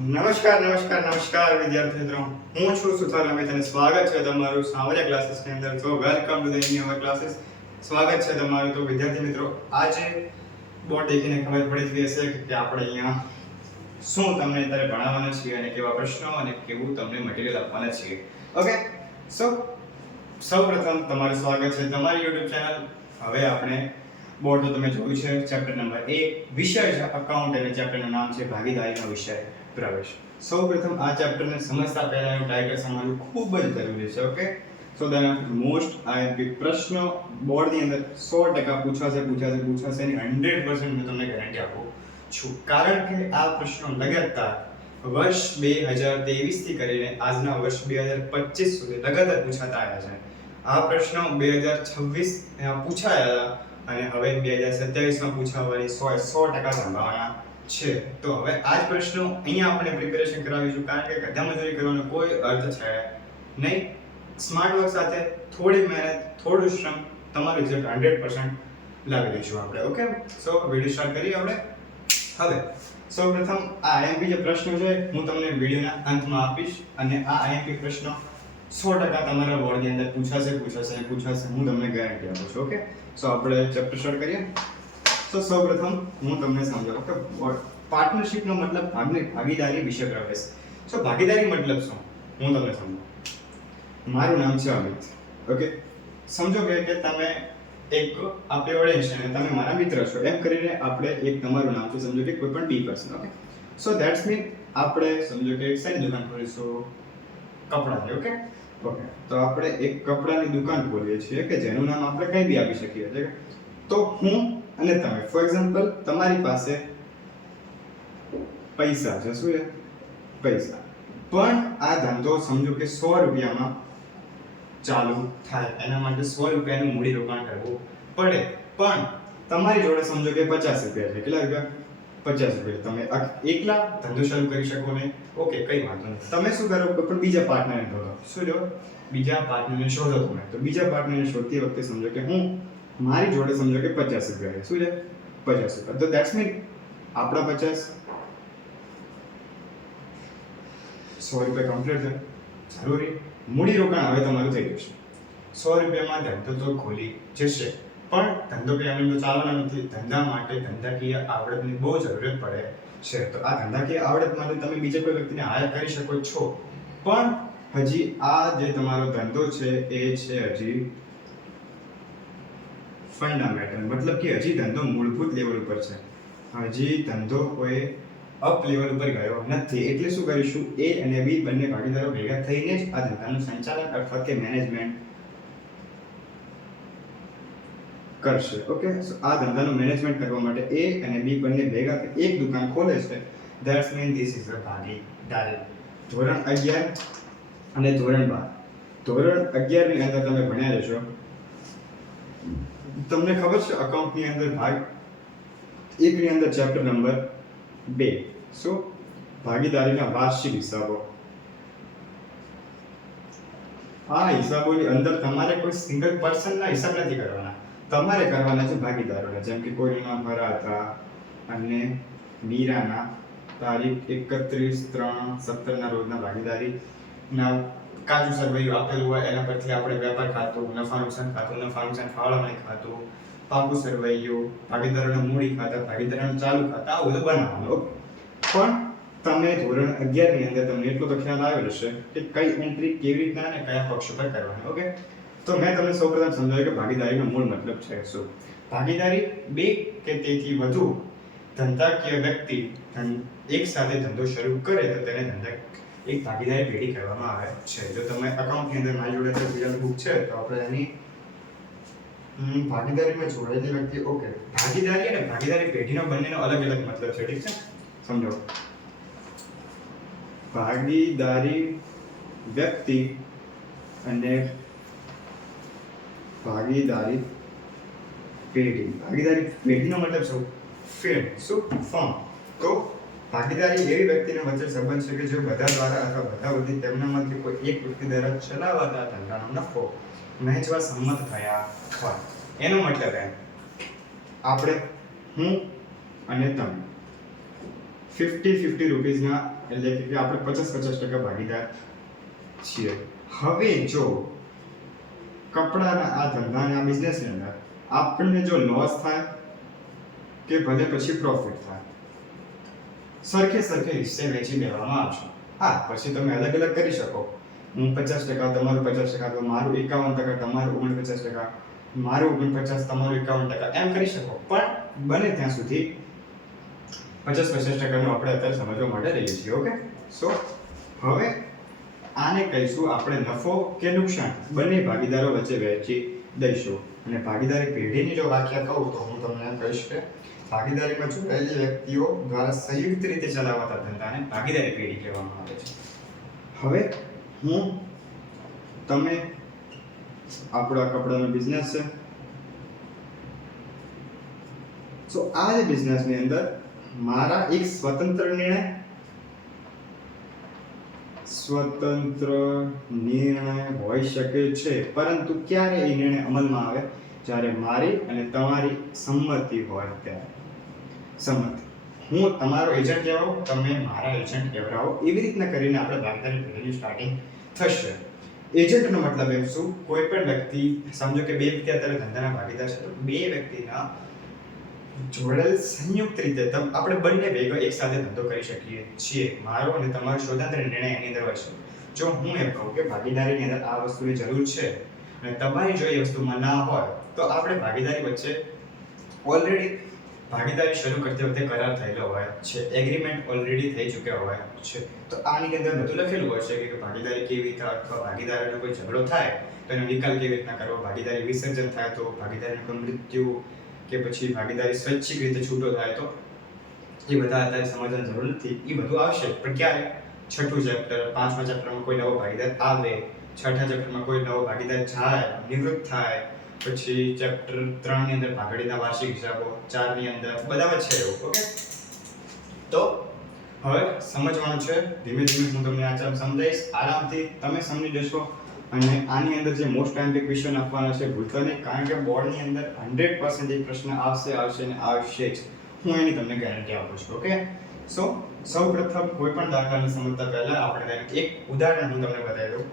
નમસ્કાર વિદ્યાર્થી મિત્રો. હું છું સુથાર અમિત અને સ્વાગત છે તમારું સાવરિયા ક્લાસીસની અંદર. તો welcome to the new classes. સ્વાગત છે તમારું. તો વિદ્યાર્થી મિત્રો, આજે બોર્ડ દેખીને ખબર પડી ગઈ હશે કે આપણે અહીંયા શું તમને અત્યારે ભણાવવાના છીએ અને કેવા પ્રશ્નો અને કેવું તમને મટીરીયલ આપવાના છીએ. ઓકે, સૌપ્રથમ તમારું સ્વાગત છે તમારી YouTube ચેનલ. હવે આપણે બોર્ડ તો તમે જોયું છે, ચેપ્ટર નંબર 1 વિષય છે અકાઉન્ટ અને ચેપ્ટરનું નામ છે ભાગીદારીનો વિષય પ્રવેશ. સૌપ્રથમ આ ચેપ્ટરને સમજતા પહેલા એનું ટાઇટલ સમજવું ખૂબ જ જરૂરી છે. Okay, so the most IMP પ્રશ્નો બોર્ડની અંદર 100% પૂછાશે અને 100% હું તમને ગેરંટી આપું છું. કારણ કે આ પ્રશ્નો લગાતાર વર્ષ 2023 થી કરીને આજના વર્ષ 2025 સુધી લગાતાર પૂછાતા આવ્યા છે. આ પ્રશ્નો 2026 પૂછાયા અને હવે 2027 માં પૂછાવાની 100% સંભાવના છે. તો હવે આ જ પ્રશ્નો અહીંયા આપણે પ્રિપેરેશન કરાવીશું, કારણ કે ગધા મજૂરી કરવાનો કોઈ અર્થ છે નહીં. સ્માર્ટ વર્ક સાથે થોડી મહેનત, થોડું શ્રમ, તમારું રિઝલ્ટ 100% લાવી દઈશું આપણે. ઓકે, સો વિડિયો સ્ટાર્ટ કરીએ આપણે. હવે સૌપ્રથમ આ આઈએમપી જે પ્રશ્નો છે હું તમને વિડિયોના અંતમાં આપીશ અને આ આઈએમપી પ્રશ્નો 100% તમારા બોર્ડની અંદર પૂછાશે. હું તમને ગેરંટી આપું છું. ઓકે, સો આપણે ચેપ્ટર સ્ટાર્ટ કરીએ. તો સૌપ્રથમ હું તમને સમજાવું કે પાર્ટનરશિપનો મતલબ ભાગીદારી વિશે પ્રવેશ. સો ભાગીદારી મતલબ શું હું તમને સમજાવું. મારું નામ છે અમિત. ઓકે, સમજો કે તમે એક આપણે ઓળખ છે અને તમે મારા મિત્ર છો, એમ કરીને આપણે એક તમારું નામ છે, સમજો કે કોઈ પણ B person. Okay, so that's mean આપણે સમજો કે શેની દુકાન ખોલીશું? કપડાની. ઓકે, તો આપણે એક કપડાની દુકાન ખોલીએ છીએ કે જેનું નામ આપણે કંઈ બી આપી શકીએ છીએ. તો હું અને તમે, ફોર એક્ઝામ્પલ, તમારી પાસે પૈસા છે. શું છે? પૈસા. પણ આ ધંધો સમજો કે 100 રૂપિયામાં ચાલુ થાય, એના માટે 100 રૂપિયાનું મૂડી રોકાણ કરવું પડે. પણ તમારી જોડે સમજો કે 50 રૂપિયા છે. કેટલા રૂપિયા? 50 રૂપિયા. તમે એકલા ધંધો શરૂ કરી શકો નહીં. ઓકે, કઈ વાંધો નહીં. તમે શું કરો? પણ બીજા પાર્ટનરને શોધો. શું લો? બીજા પાર્ટનરને શોધો તમે. તો બીજા પાર્ટનરને શોધતી વખતે સમજો કે મારી જોડે સમજો કે 50 રૂપિયા છે. શું છે? 50 રૂપિયા. તો ધેટ્સ મીન આપણા 50 100 રૂપિયા કમ્પ્લીટ છે. જરૂરી મૂડી રોકાણ હવે તમારું થઈ જશે. 100 રૂપિયામાં ધંધો તો ખોલી જશે, પણ ધંધો કે એમને તો ચાલવાનો નથી. ધંધા માટે ધંધાકીય આવડતની બહુ જરૂરત પડે છે. તો આ ધંધાકીય આવડત માટે તમે બીજા કોઈ વ્યક્તિને હાયર કરી શકો છો, પણ હજી આ જે તમારો ધંધો છે એ છે હજી ફંડામેન્ટલ, મતલબ કે હજી ધંધો મૂળભૂત લેવલ ઉપર છે. હજી ધંધો કોઈ અપ લેવલ ઉપર ગયો નથી. એટલે શું કરીશું? એ અને બી બંને ભાગીદારો ભેગા થઈને જ આ ધંધાનું સંચાલન અથવા કે મેનેજમેન્ટ કરશે. ઓકે, સો આ ધંધાનું મેનેજમેન્ટ કરવા માટે એ અને બી બંને ભેગા એક દુકાન ખોલે છે. That's mean this is a ભાગીદારી. ધોરણ 11 અને ધોરણ 12. ધોરણ 11 ની અંદર તમે ભણ્યા રહેશો. તમને ખબર છે અકાઉન્ટની અંદર ભાગ 1 ની અંદર ચેપ્ટર નંબર 2 શું? ભાગીદારીના વાર્ષિક હિસાબો. આ હિસાબોની અંદર તમારે કોઈ સિંગલ પર્સનના હિસાબ નથી કરવાના, તમારે કરવાના છે ભાગીદારોના. જેમ કે કોઈનું નામ હરા હતા અને મીરાના તારીખ 31/3/17 ના રોજના ભાગીદારીના કાચું સરવૈયું આપેલું હોય, એના પરથી આપણે વેપાર ખાતું, નફા નુકસાન ખાતું, ફાળવણી ખાતું, પાકું સરવૈયું, ભાગીદારોના મૂડી ખાતા, ભાગીદારોના ચાલુ ખાતા, આ બધું બનાવવાનું. પણ તમે ધોરણ 11 ની અંદર તમને એટલો તો ખ્યાલ આવ્યો હશે કે કઈ એન્ટ્રી કેવી રીતના અને કયા પક્ષ પર કરવાની. ઓકે, તો મેં તમને સૌપ્રથમ સમજાવ્યું કે ભાગીદારીનો મૂળ મતલબ છે શું. ભાગીદારી બે કે તેથી વધુ ધંધાકીય વ્યક્તિ એક સાથે ધંધો શરૂ કરે તો તેને એક ભાગીદારી પેઢી કહેવામાં આવે છે. જો તમે અકાઉન્ટની અંદર મારી જોડે તો બીજા બુક છે, તો આપણે એની ભાગીદારીમાં જોડાયેલી વ્યક્તિ. ઓકે, ભાગીદારી અને ભાગીદારી પેઢીનો બંનેનો અલગ અલગ મતલબ છે. ઠીક છે, સમજો. ભાગીદારી વ્યક્તિ અને ભાગીદારી પેઢી. ભાગીદારી પેઢીનો મતલબ શું? ફર્મ. તો ભાગીદારી એવી વ્યક્તિના વચ્ચે સંબંધ છે કે જે બધા દ્વારા અથવા બધા વતી તેમનામાંથી કોઈ એક વ્યક્તિ દ્વારા ચલાવતા ધંધાનો નફો વહેંચવા સંમત થયા હોય. એનો મતલબ એમ આપણે હું અને તમે 50 રૂપીસના, એટલે કે આપણે 50% ભાગીદાર છીએ. હવે જો કપડાના આ ધંધાના બિઝનેસની અંદર આપણને જો લોસ થાય કે ભલે પછી પ્રોફિટ થાય, સરખે સરખે હિસ્સે વેચી દેવામાં આવશે. હા, પછી તમે અલગ અલગ કરી શકો, હું 50%, તમારું 50%, તો મારું 51%, તમારું 49%, મારું 49%, તમારું 51%, એમ કરી શકો. પણ બને ત્યાં સુધી 50-50% આપણે અત્યારે સમજવા માટે રહીએ છીએ. ઓકે, સો હવે આને કહીશું આપણે નફો કે નુકસાન, બંને ભાગીદારો વચ્ચે વહેંચી દઈશું. અને ભાગીદારી પેઢીની જો વ્યાખ્યા કહું તો હું તમને કહીશ કે ભાગીદારીમાં જોડાયેલી વ્યક્તિઓ દ્વારા સંયુક્ત રીતે ચલાવતા ધંધાને ભાગીદારી પેઢી કહેવામાં આવે છે. હવે તમે આપણો કપડાનો બિઝનેસ છે, સો આ જે બિઝનેસની અંદર મારા એક સ્વતંત્ર નિર્ણય હોઈ શકે છે, પરંતુ ક્યારે એ નિર્ણય અમલમાં આવે? જ્યારે મારી અને તમારી સંમતિ હોય ત્યારે. સંમતિ, હું તમારો એજન્ટ કહેવાઉં, તમે મારા એજન્ટ કહેવાઓ, એવી રીતના કરીને આપણે ભાગીદારી પેઢીની સ્ટાર્ટિંગ થશે. એજન્ટનો મતલબ એમ શું? કોઈ પણ વ્યક્તિ, સમજો કે બે વ્યક્તિ અત્યારે ધંધાના ભાગીદાર છે, તો બે વ્યક્તિના જોડેલ સંયુક્ત રીતે આપણે બંને ભેગા એક સાથે ધંધો કરી શકીએ છીએ. મારો અને તમારો સ્વતંત્ર નિર્ણય એની અંદર હોય છે. જો હું એમ કહું કે ભાગીદારીની અંદર આ વસ્તુની જરૂર છે અને તમારી જો એ વસ્તુમાં ના હોય, તો આપણે ભાગીદારી વચ્ચે ઓલરેડી ભાગીદારી શરૂ કરતી વખતે કરાર થયેલો હોય છે, એગ્રીમેન્ટ ઓલરેડી થઈ ચૂક્યા હોય છે. તો આની અંદર બધું લખેલું હોય છે કે ભાગીદારી કેવી રીતે, અથવા ભાગીદારીનો કોઈ ઝઘડો થાય તો એનો નિકાલ કેવી રીતના કરવો, ભાગીદારી વિસર્જન થાય તો, ભાગીદારીનું કોઈ મૃત્યુ કે પછી ભાગીદારી સ્વૈચ્છિક રીતે છૂટો થાય તો, એ બધા અત્યારે સમજવાની જરૂર નથી. એ બધું આવશે, પણ ક્યારે? 6થું ચેપ્ટર, 5મા ચેપ્ટરમાં કોઈ નવો ભાગીદાર આવે, 6થા ચેપ્ટરમાં કોઈ નવો ભાગીદાર જાય, નિવૃત્ત થાય, પછી ચેપ્ટર 3ની અંદર ભાગડીના વાર્ષિક હિસાબો, 4ની અંદર બધા છે એવું. ઓકે, તો હવે સમજવાનું છે. ધીમે ધીમે હું તમને આ ચેપ્ટર સમજાવીશ, આરામથી તમે સમજી જશો. અને આની અંદર જે મોસ્ટ ટાઈમ ક્વેશ્ચન આપવાના છે, ભૂલતા નહીં, કારણ કે બોર્ડની અંદર 100% એક પ્રશ્ન આવશે અને આવશે જ. હું એની તમને ગેરંટી આપું છું. ઓકે, સો સૌપ્રથમ કોઈ પણ દાખલાને સમજતા પહેલા આપણે એક ઉદાહરણ હું તમને બતાવી દઉં.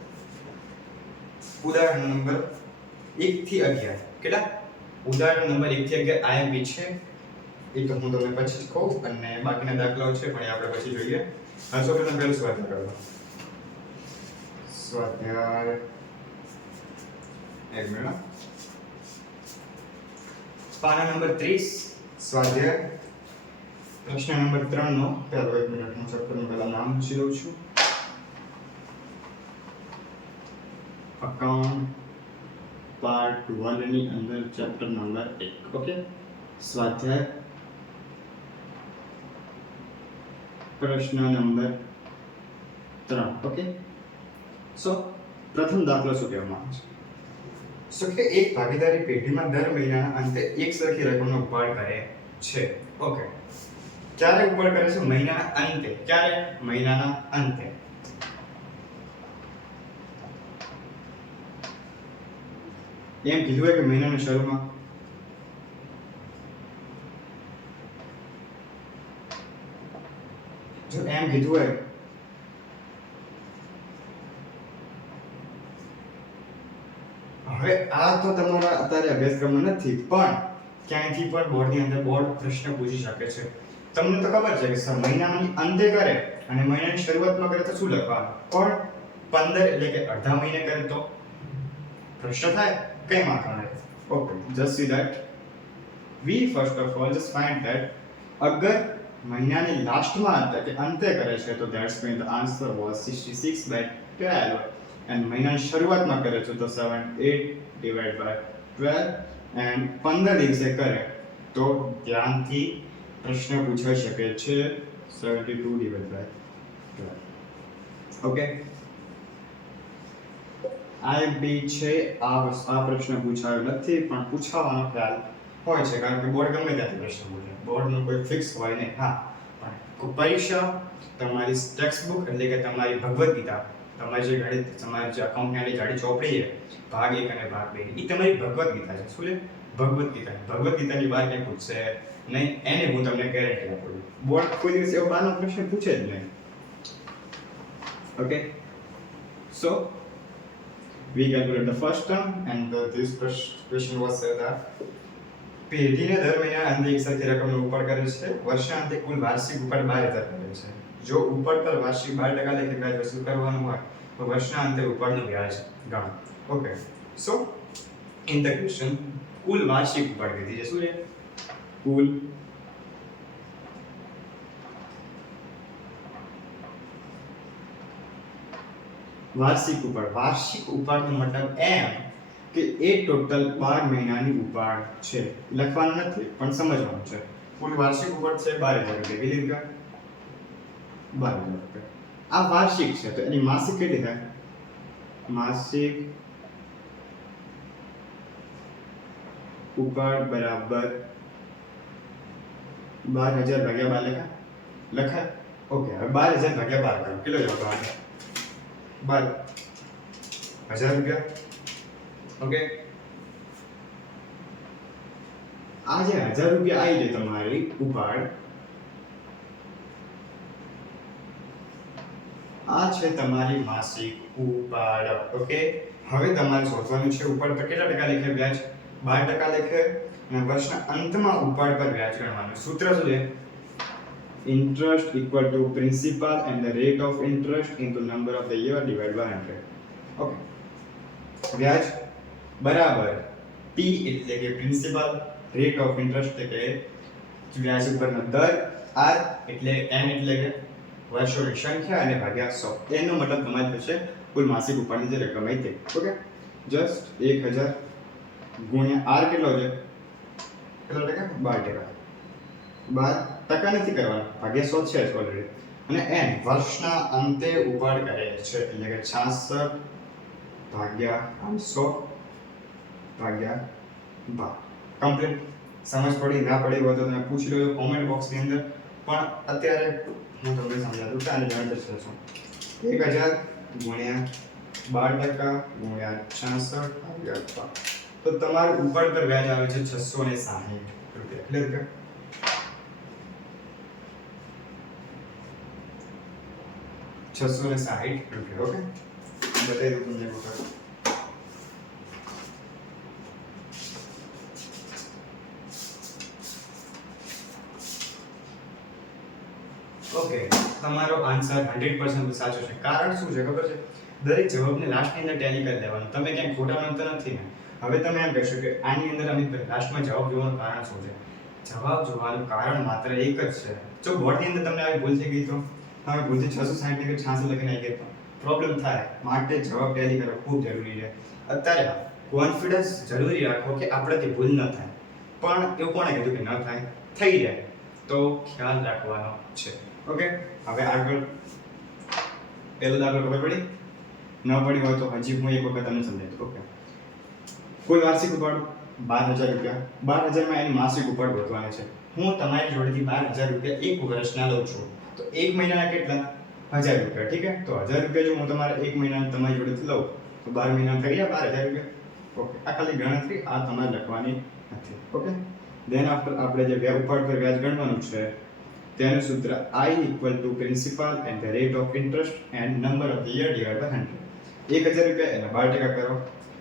ઉદાહરણ નંબર 1 થી 11. કેટલા? ઉદાહરણ નંબર 1 થી 11 આઈએમપી છે. એ તો હું તમને પછી જ કહું, અને બાકીના દાખલાઓ છે પણ એ આપણે પછી જોઈએ. સૌપ્રથમ પહેલું સ્વાધ્યાય કરો. સ્વાધ્યાય એક મિનિટ, પાના નંબર 30, સ્વાધ્યાય પ્રશ્ન નંબર 3 નો પહેલો. એક મિનિટ, હું ચેપ્ટરનું પહેલા નામ પૂછી દઉં છું. અકાઉન્ટ પાર્ટ 1 ની અંદર ચેપ્ટર નંબર 1. ઓકે, સ્વાધ્યાય પ્રશ્ન નંબર 3. ઓકે, સો પ્રથમ દાખલો શું કહેવામાં આવે છે? સો કે એક ભાગીદારી પેઢીમાં દર મહિનાના અંતે એક સરખી રકમનો ઉપાડ કરે છે. ઓકે, ક્યારે ઉપાડ કરે છે? મહિનાના અંતે. ક્યારે? મહિનાના અંતે. એમ કીધું હોય કે મહિનાના શરૂમાં? જો એમ કીધું હોય હવે આ તો તમારા અત્યારે અભ્યાસક્રમમાં નથી, પણ ક્યાંયથી પણ બોર્ડની અંદર બોર્ડ પ્રશ્ન પૂછી શકે છે. તમને તો ખબર છે કે સર મહિનાની અંતે કરે અને મહિનાની શરૂઆતમાં કરે તો શું લખવાનું? પણ 15 એટલે કે અડધા મહિને કરે તો પ્રશ્ન થાય, કઈ માથા આવે? Okay, just C that we first of all just find that અગર મહિનાની લાસ્ટમાં એટલે કે અંતે કરે છે તો that's mean the answer was 66/12. and મહિનાની શરૂઆતમાં કરે છે તો 7/8 and 15 દિવસે કરે તો ધ્યાનથી પ્રશ્ન પૂછાઈ શકે છે 72/12. ઓકે, આઈએમપી છે. આ પ્રશ્ન પૂછાયો નથી, પણ પૂછાવાનો ખ્યાલ હોય છે, કારણ કે બોર્ડ ગમે ત્યાંથી પ્રશ્ન પૂછે. બોર્ડનું કોઈ ફિક્સ હોય નહીં. હા, પણ પરીક્ષા તમારી ટેક્સ્ટબુક એટલે કે તમારી ભગવદ્ ગીતા, તમારી જે ગણિત, તમારી જે અકાઉન્ટની જાડી ચોપડી છે, ભાગ 1 અને ભાગ 2, એ તમારી ભગવદ્ ગીતા છે. શું છે? ભગવદ્ ગીતા. ભગવદ્ ગીતાની બહાર કંઈ પૂછશે નહીં, એની હું તમને ગેરંટી આપું છું. બોર્ડ કોઈ દિવસ એવો બહારનો પ્રશ્ન પૂછે જ નહીં. Okay, so we calculate the first term and this question was that પેઢીને દર મહિના અંતે એક સરખી રકમનો ઉપાડ કરે છે, વર્ષના અંતે કુલ વાર્ષિક ઉપાડ 12,000 કરે છે. જો ઉપાડ પર વાર્ષિક 12% લેખે વ્યાજ વસૂલ કરવાનું હોય તો વર્ષના અંતે ઉપાડનું વ્યાજ ગણો. Okay, so in the question કુલ વાર્ષિક ઉપાડ કીધી છે. શું છે? કુલ વાર્ષિક ઉપાડ. વાર્ષિક ઉપાડનો મતલબ એમ કે એ ટોટલ 12 મહિનાની ઉપાડ છે. લખવાનું નથી પણ સમજવાનું છે. કુલ વાર્ષિક ઉપાડ છે 12,000 રૂપિયા. કેટલી રૂપિયા? 12,000 રૂપિયા. આ વાર્ષિક છે તો એની માસિક કેટલી થાય? માસિક ઉપાડ બરાબર 12,000 ભાગ્યા 12 લખાય. ઓકે, હવે 12,000 ભાગ્યા 12 કરો. કેટલો જવાબ આવે? 12,000 રૂપિયા. ઓકે, આ જે 1,000 રૂપિયા આવી છે તમારી ઉપાડ, આ છે તમારી માસિક ઉપાડ. ઓકે, હવે તમારે શોધવાનું છે ઉપાડ પર કેટલા ટકા લેખે વ્યાજ? 12% લેખે. અને વર્ષના અંતમાં ઉપાડ પર વ્યાજ ગણવાનું. સૂત્ર શું છે? Interest equal to principal and the rate of interest into number of the year divided by 100. Okay, વ્યાજ બરાબર P એટલે કે પ્રિન્સિપલ, રેટ ઓફ ઇન્ટરેસ્ટ એટલે કે વ્યાજ ઉપરનો દર, R એટલે M એટલે કે વર્ષોની સંખ્યા અને ભાગ્યા 100. એનો મતલબ તમારે થશે કુલ માસિક ઉપાડની જે રકમ હતી. ઓકે, જસ્ટ 1,000 ગુણ્યા R કેટલો છે? કેટલો ટકા? 12%. 12% નથી કરવાના, ભાગ્યા 100 છે ઓલરેડી. અને N વર્ષના અંતે ઉપાડ કરે છે એટલે કે 66 ભાગ્યા 100 ભાગ્યા 12. કમ્પ્લીટ. સમજ પડી ના પડી હોય તો તમે પૂછી લો કોમેન્ટ બોક્સની અંદર. પણ અત્યારે હું તમને સમજાવું કે આની ગણતરી કરશું. 1,000 ગુણ્યા 12% ગુણ્યા 66 ભાગ્યા 12. તો તમારું ઉપાડ પર વ્યાજ આવે છે 660 રૂપિયા. ક્લિયર કે? ₹660. ઓકે, બતાવી દઉં તમને વખત. ઓકે, તમારો આન્સર 100% સાચો છે. કારણ શું છે ખબર છે? દરેક જવાબને લાસ્ટની અંદર ટેલી કરી દેવાનો. તમે ક્યાંય ખોટા માનતા નથી ને. હવે તમે એમ કહેશો કે આની અંદર અમિતભાઈ લાસ્ટમાં જવાબ જોવાનું કારણ શું છે? જવાબ જોવાનું કારણ માત્ર એક જ છે. જો બોર્ડની અંદર તમને આવી ભૂલ થઈ ગઈ તો તમે ભૂલથી 660 ને 66 લખીને આવી ગયા તો પ્રોબ્લેમ થાય. માટે જવાબ ટેલી કરવો ખૂબ જરૂરી છે. અત્યારે કોન્ફિડન્સ જરૂરી રાખો કે આપણાથી ભૂલ ન થાય. પણ એવું કોણે કીધું કે ન થાય? થઈ જાય તો ખ્યાલ રાખવાનો છે. ઓકે, હવે આગળ પહેલો દાખલો ખબર પડી? ન પડી હોય તો હજી હું એક વખત તમને સમજાવી દઉં. ઓકે, કુલ વાર્ષિક ઉપાડ 12,000 રૂપિયા. 12,000 માં એની માસિક ઉપાડ ગોતવાની છે. હું તમારી જોડેથી 12,000 રૂપિયા એક વર્ષના લઉં છું તો એક મહિનાના કેટલા? 1,000 રૂપિયા. ઠીક છે, તો 1,000 રૂપિયા જો હું તમારે એક મહિનાના તમારી જોડેથી લઉં તો 12 મહિના થઈ ગયા 12,000 રૂપિયા. ઓકે, આ ખાલી ગણતરી આ તમારે લખવાની નથી. ઓકે, ધેન આફ્ટર આપણે જે ઉપાડ પર વ્યાજ ગણવાનું છે તેનું સૂત્ર I equal to principal and the rate of interest and number of the year divided by 100. 1,000 રૂપિયા એટલે 12% કરો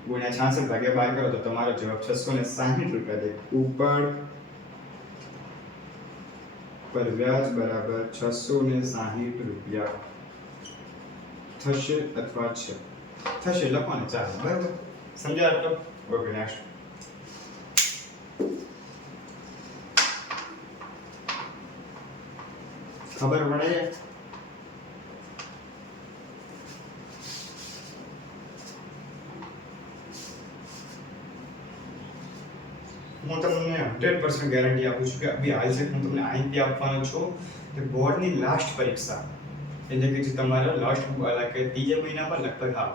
ગુણ્યા 66 ભાગ્યા 12 કરો તો તમારો જવાબ 660 રૂપિયા દે. ઉપાડ પર વ્યાજ બરાબર 660 રૂપિયા થશે અથવા છે. થશે લખવાનું ચાલો. બરાબર સમજ્યા આટલો? Okay, next. ખબર પડે? હું તમને 100% ગેરંટી આપું છું કે અભી હાલ છે હું તમને આઈપી આપવાનો છું કે બોર્ડની લાસ્ટ પરીક્ષા એટલે કે જે તમારો લાસ્ટ કે ત્રીજા મહિનામાં લગભગ હા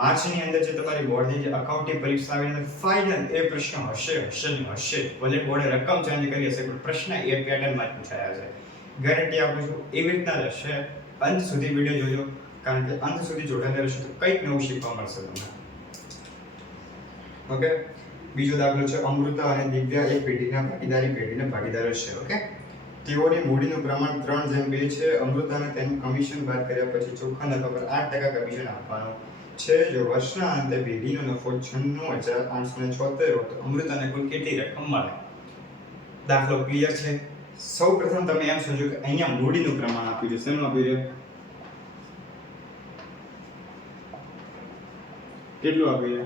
માર્ચની અંદર જે તમારી બોર્ડની જે અકાઉન્ટિંગ પરીક્ષા આવીને ફાઇનલ એ પ્રશ્ન હશે ભલે બોર્ડે રકમ ચેન્જ કરી હશે પણ પ્રશ્ન એ પેટર્નમાં જ પૂછાયા છે. ગેરંટી આપું છું એવી રીતના રહેશે. અંત સુધી વિડીયો જોજો કારણ કે અંત સુધી જોડાયેલા રહેશો તો કંઈક નવું શીખવા મળશે તમને. ઓકે, બીજો દાખલો છે અમૃતા અને દિવ્યા એક પેઢીના પેઢીના ભાગીદારો છે. ઓકે, તેઓની મૂડીનું પ્રમાણ 3:2 છે. અમૃતાને તેનું કમિશન બાદ કર્યા પછી ચોખ્ખા નફા પર 8% કમિશન આપવાનું છે. જો વર્ષના અંતે પેઢીનો નફો 96,876 હોય તો અમૃતાને કુલ કેટલી રકમ મળે? દાખલો ક્લિયર છે? સૌપ્રથમ તમે એમ સમજો કે અહીંયા મૂડીનું પ્રમાણ આપ્યું છે. શેનું આપ્યું છે? કેટલું આપ્યું છે?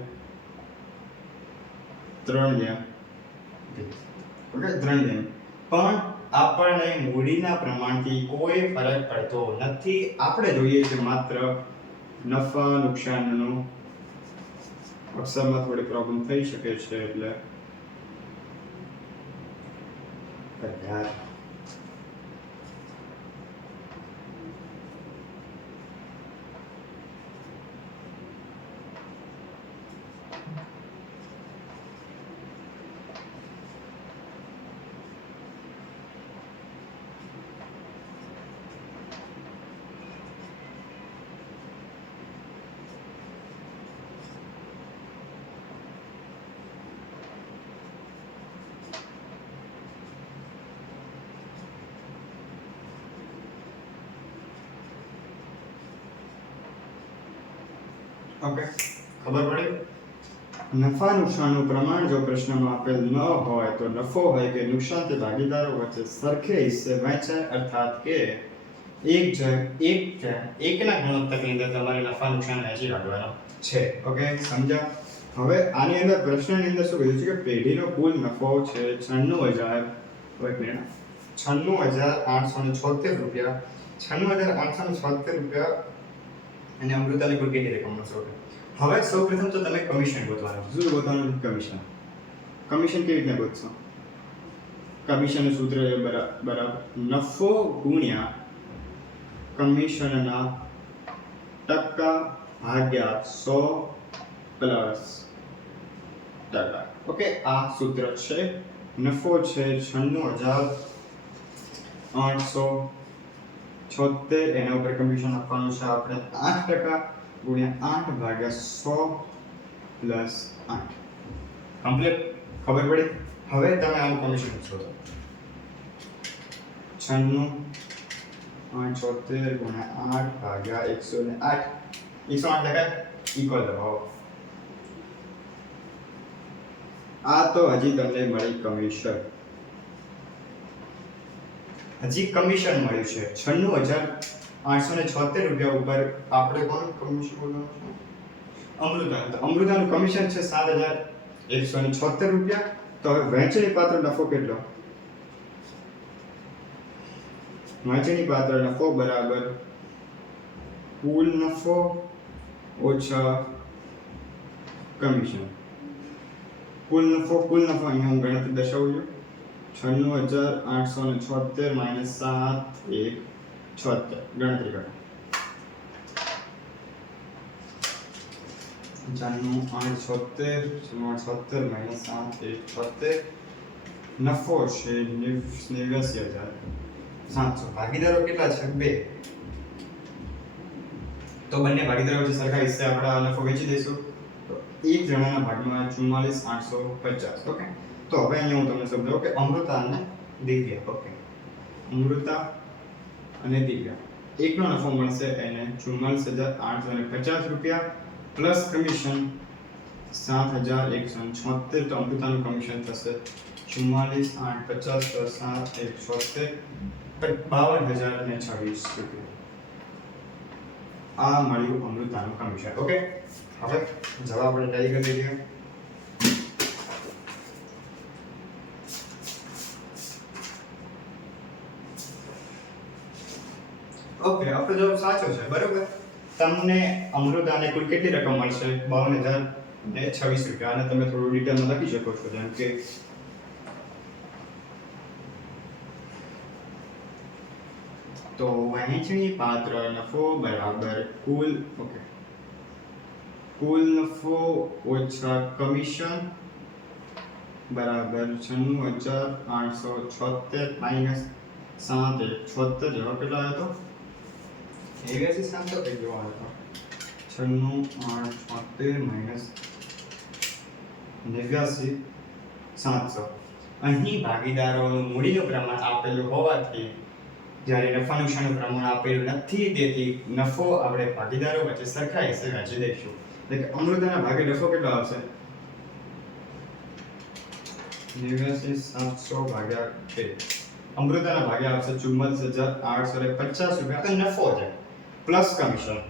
3:2. ઓકે, 3:2. પણ આપણને મૂડીના પ્રમાણથી કોઈ ફરક પડતો નથી. આપણે જોઈએ છે માત્ર નફા નુકસાનનું. અક્ષરમાં થોડી પ્રોબ્લેમ થઈ શકે છે એટલે યાર ઓકે, ખબર પડી? નફા નુકસાનનું પ્રમાણ જો પ્રશ્નમાં આપેલ ન હોય તો નફો હોય કે નુકસાન તે ભાગીદારો વચ્ચે સરખે હિસ્સે વહેંચાય, અર્થાત કે એકના ગુણોત્તરની અંદર તમારે નફા નુકસાન વહેંચી કાઢવાનો છે. ઓકે, સમજ્યા? હવે આની અંદર પ્રશ્નની અંદર શું કીધું છે કે પેઢીનો કુલ નફો છે 96,876 રૂપિયા. 96,876 રૂપિયા અને અમૃતાને કુલ કેટલી રકમ મળશે? હવે સૌપ્રથમ તો તમે કમિશન ગોતવાનું છે. શું ગોતવાનું? કમિશન. કમિશન કેવી રીતે ગોતશો? કમિશનનું સૂત્ર બરાબર નફો ગુણ્યા કમિશનના ટકા ભાગ્યા 100 પ્લસ ટકા. ઓકે, આ સૂત્ર છે. નફો છે 96,876. એના ઉપર કમિશન આપવાનું છે આપણે 8% ગુણ્યા 8 ભાગ્યા 100 પ્લસ 8. કમ્પ્લીટ? ખબર પડી? હવે તમે આનું કમિશન શોધો. 96,876 ગુણ્યા 8 ભાગ્યા 108. 108% ઇક્વલ દબાવો. આ તો હજી તમને મળી કમિશન. હજી કમિશન મળ્યું છે 96,876 રૂપિયા ઉપર. આપણે કોણ કમિશન બોલવાનું છે? અમૃતાનું. તો અમૃતાનું કમિશન છે 7,176 રૂપિયા. તો હવે વહેંચણી પાત્ર નફો કેટલો? વહેંચણી પાત્ર નફો બરાબર કુલ નફો ઓછા કમિશન. કુલ નફો અહીંયા હું ગણતરી દર્શાવું છું. 96,876 માઇનસ 7,176. ગણતરી કરો. 96,876 માઇનસ 7,176. નફો છે 89,700. ભાગીદારો કેટલા છે? 2. તો બંને ભાગીદારો વચ્ચે સરખા હિસ્સે આપણે આ નફો વેચી દઈશું. તો એક જણાના ભાગમાં 44,850. ઓકે, તો હવે અહીંયા હું તમને સમજાવું કે અમૃતા અને દિવ્યા. ઓકે, અમૃતા અને દિવ્યા એકનો નફો મળશે એને 44,850 રૂપિયા પ્લસ કમિશન 7,176. તો અમૃતાનું કમિશન થશે 44,850 પ્લસ 7,176 52,026 રૂપિયા. આ મળ્યું અમૃતાનું કમિશન. ઓકે, હવે જવાબ આપણે ટાઈ કરી દઈએ. ઓકે, આપણો જવાબ સાચો છે. બરોબર. તમને અમૃતાને કુલ કેટલી રકમ મળશે? 52,026 રૂપિયા. અને તમે થોડું ડિટેલમાં લખી શકો છો, જેમ કે તો વહેંચણી પાત્ર નફો બરાબર કુલ નફો ઓછા કમિશન બરાબર 96,876 માઇનસ 7,176. જવાબ કેટલા આવ્યો હતો? 83,700 કઈ જવાબ હતો? 96,876 માઇનસ 89,700. અહીં ભાગીદારોનું મૂડીનું પ્રમાણ આપેલું હોવાથી જ્યારે નફા નુકસાનનું પ્રમાણ આપેલું નથી, તેથી નફો આપણે ભાગીદારો વચ્ચે સરખા હિસ્સે વહેંચી દઈશું. એટલે કે અમૃતાના ભાગે નફો કેટલો આવશે? 89,700 ભાગ્યા 2. અમૃતાના ભાગે આવશે 74,850 રૂપિયા. તો નફો છે પ્લસ કમિશન.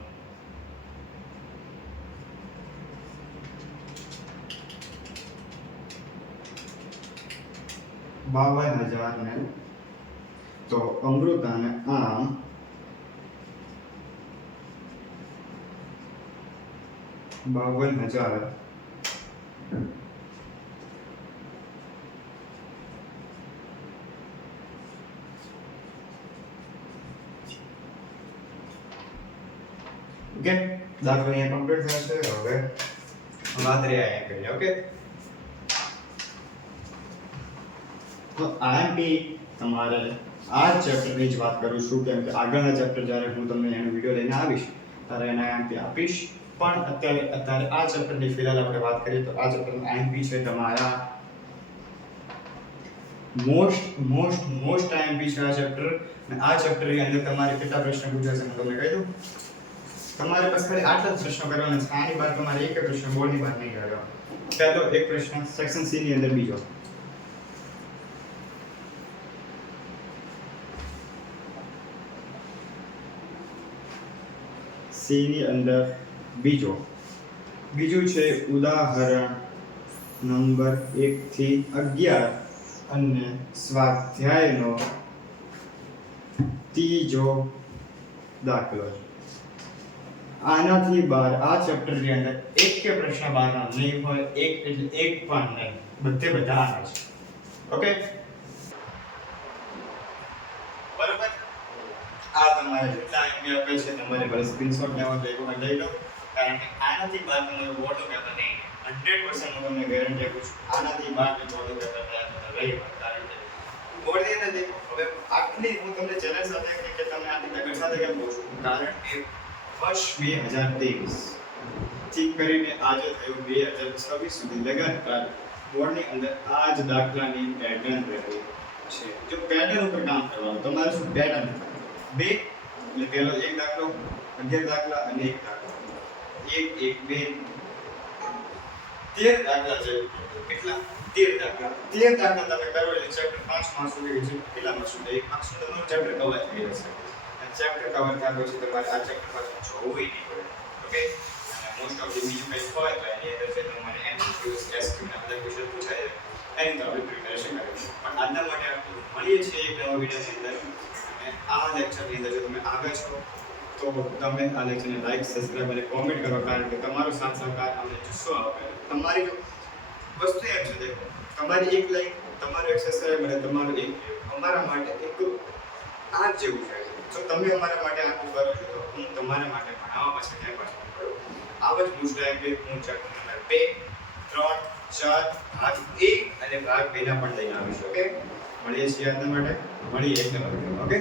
₹52,000 ને તો અમૃતાને આમ ₹52,000 ઓકે. દાખલો અહીંયા કમ્પ્લીટ થશે. હવે વાત રહી અહીંયા કરીએ. ઓકે, તો આઈએમપી તમારે આ ચેપ્ટરની જ વાત કરું છું, કેમ કે આગળના ચેપ્ટર જ્યારે હું તમને એનો વિડીયો લઈને આવીશ ત્યારે એના આઈએમપી આપીશ. પણ અત્યારે આ ચેપ્ટરની ફિલહાલ આપણે વાત કરીએ તો આ ચેપ્ટરનું આઈએમપી છે તમારા મોસ્ટ આઈએમપી છે આ ચેપ્ટર. અને આ ચેપ્ટરની અંદર તમારે કેટલા પ્રશ્ન પૂછાશે હું તમને કહી દઉં. તમારે બસ ખાલી આટલા જ પ્રશ્નો કરવાના છે. આની બહાર તમારે એક પ્રશ્ન બોર્ડની બહાર નહીં કરવાનો. પહેલો એક પ્રશ્ન સેક્શન સી ની અંદર, બીજો સી ની અંદર, બીજું છે ઉદાહરણ નંબર 1 થી 11 અને સ્વાધ્યાયનો ત્રીજો દાખલો. આનાથી બહાર આ ચેપ્ટરની અંદર એક કે પ્રશ્ન બહારનો નહીં હોય, એક એટલે એક પણ નહીં, બધા આના છે. ઓકે, બરાબર. આ તમારે જેટલા આઈએમપી આપે છે તમારે બસ સ્ક્રીનશોટ લેવો તો એક વખત લઈ લો, કારણ કે આનાથી બહાર તમારું બોર્ડનું પેપર નહીં. 100% હું તમને ગેરંટી આપું છું, આનાથી બહાર બોર્ડનું પેપર તૈયાર રહી. કારણ કે બોર્ડની અંદર દેખો, હવે આટલી હું તમને ચેલેન્જ સાથે કે તમે આટલી તકલીફ સાથે કેમ કહું છું, કારણ કે વર્ષ 2023 થી કરીને આજે થયું 2026 સુધી લગાતાર બોર્ડની અંદર આ જ દાખલાની પેટર્ન રહી છે. જો પેટર્ન ઉપર કામ કરવાનું, તમારે શું પેટર્ન બે એટલે પહેલો એક દાખલો, 11 દાખલા અને એક દાખલો, 1 1 2 13 દાખલા છે. કેટલા? 13 દાખલા. 13 દાખલા તમે કરો એટલે ચેપ્ટર 5 માર્ક્સ સુધી છે. કેટલા માર્ક્સ સુધી? 1 માર્ક્સ સુધી ચેપ્ટર કવર થઈ જશે. ચેપ્ટર કવર થયા પછી તમારે આ ચેપ્ટર પાછું જોવું નહીં પડે. ઓકે, અને મોસ્ટ ઓફ બીજું કંઈ હોય તો એની અંદર છે તમારે એમસીક્યુઝ એસક્યુ ના બધા ક્વેશ્ચન પૂછાય એની તો આપણે પ્રિપેરેશન કરીશું. પણ આજના માટે આપણે મળીએ છીએ એક નવા વિડીયોની અંદર. અને આ લેક્ચરની અંદર જો તમે આવ્યા છો તો તમે આ લેક્ચરને લાઈક, સબસ્ક્રાઇબ અને કોમેન્ટ કરો, કારણ કે તમારો સાથ સહકાર અમને જુસ્સો આપે. તમારી જો વસ્તુ એમ છે, દેખો, તમારી એક લાઈક, તમારો એક સબસ્ક્રાઇબ અને તમારો એક અમારા માટે એક આ જેવું છે. જો તમે અમારા માટે આટલું કરો છો તો હું તમારા માટે ભણાવવા પાછળ ક્યાં પાછળ કરું. આવા જ મુદ્દા કે હું ચેપ્ટર નંબર 2, 3, 4 ભાગ 1 અને ભાગ 2 ના પણ લઈને આવીશ. ઓકે, મળીએ છીએ આજના માટે. મળીએ એક નવા વિડીયો. ઓકે.